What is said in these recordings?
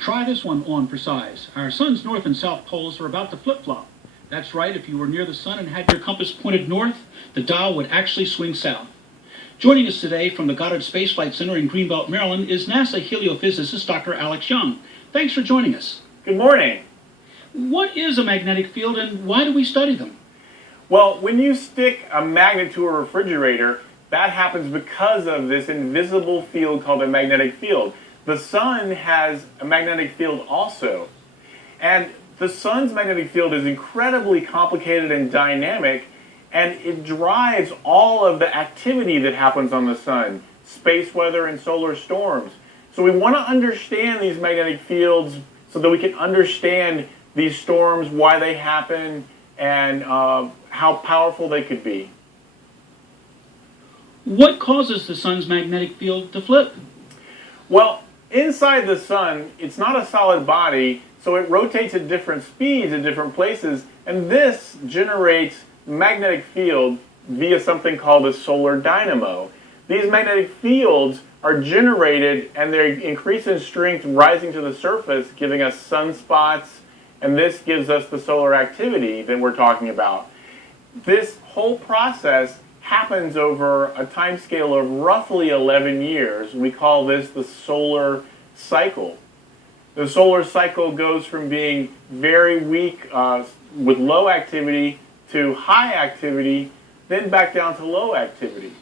Try this one on for size. Our sun's north and south poles are about to flip-flop. That's right, if you were near the sun and had your compass pointed north, the dial would actually swing south. Joining us today from the Goddard Space Flight Center in Greenbelt, Maryland, is NASA heliophysicist Dr. Alex Young. Thanks for joining us. Good morning. What is a magnetic field and why do we study them? Well, when you stick a magnet to a refrigerator, that happens because of this invisible field called a magnetic field. The sun has a magnetic field also. And the sun's magnetic field is incredibly complicated and dynamic, and it drives all of the activity that happens on the sun, space weather and solar storms. So we want to understand these magnetic fields so that we can understand these storms, why they happen, and how powerful they could be. What causes the sun's magnetic field to flip? Well, inside the sun, it's not a solid body, so it rotates at different speeds in different places, and this generates magnetic field via something called a solar dynamo. These magnetic fields are generated and they increase in strength rising to the surface, giving us sunspots, and this gives us the solar activity that we're talking about. This whole process happens over a time scale of roughly 11 years. We call this the solar cycle. The solar cycle goes from being very weak with low activity to high activity, then back down to low activity.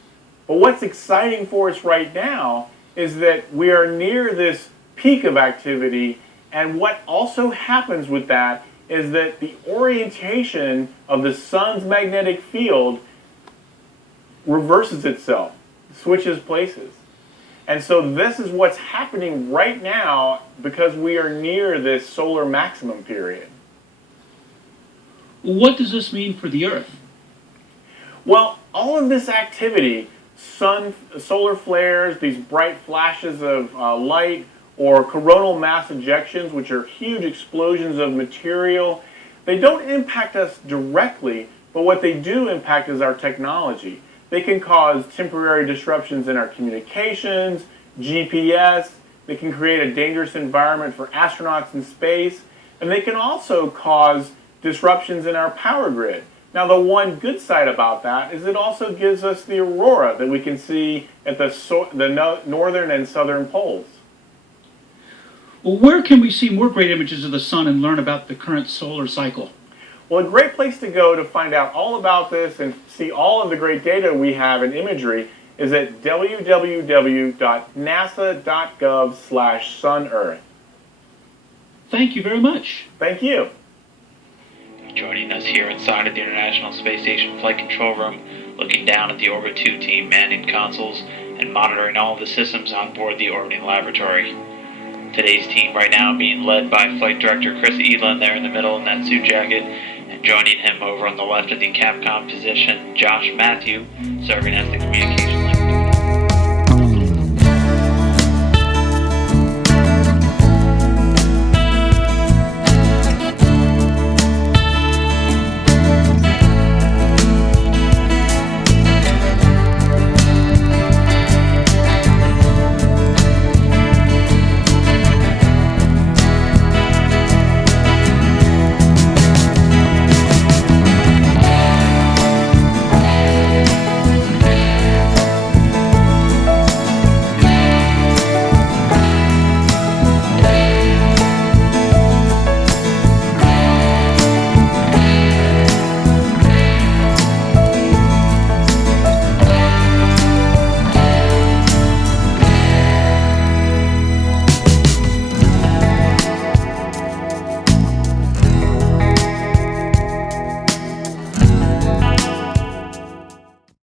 But what's exciting for us right now is that we are near this peak of activity, and what also happens with that is that the orientation of the sun's magnetic field reverses itself, switches places. And so this is what's happening right now because we are near this solar maximum period. What does this mean for the Earth? Well, all of this activity, solar flares, these bright flashes of light, or coronal mass ejections, which are huge explosions of material, they don't impact us directly, but what they do impact is our technology. They can cause temporary disruptions in our communications, GPS, they can create a dangerous environment for astronauts in space, and they can also cause disruptions in our power grid. Now, the one good side about that is it also gives us the aurora that we can see at the northern and southern poles. Well, where can we see more great images of the sun and learn about the current solar cycle? Well, a great place to go to find out all about this and see all of the great data we have in imagery is at www.nasa.gov/sun-earth. Thank you very much. Thank you. Joining us here inside of the International Space Station Flight Control Room, looking down at the Orbit 2 team manning consoles and monitoring all of the systems on board the orbiting laboratory. Today's team right now being led by Flight Director Chris Edlund there in the middle in that suit jacket, and joining him over on the left of the Capcom position, Josh Matthew, serving as the communications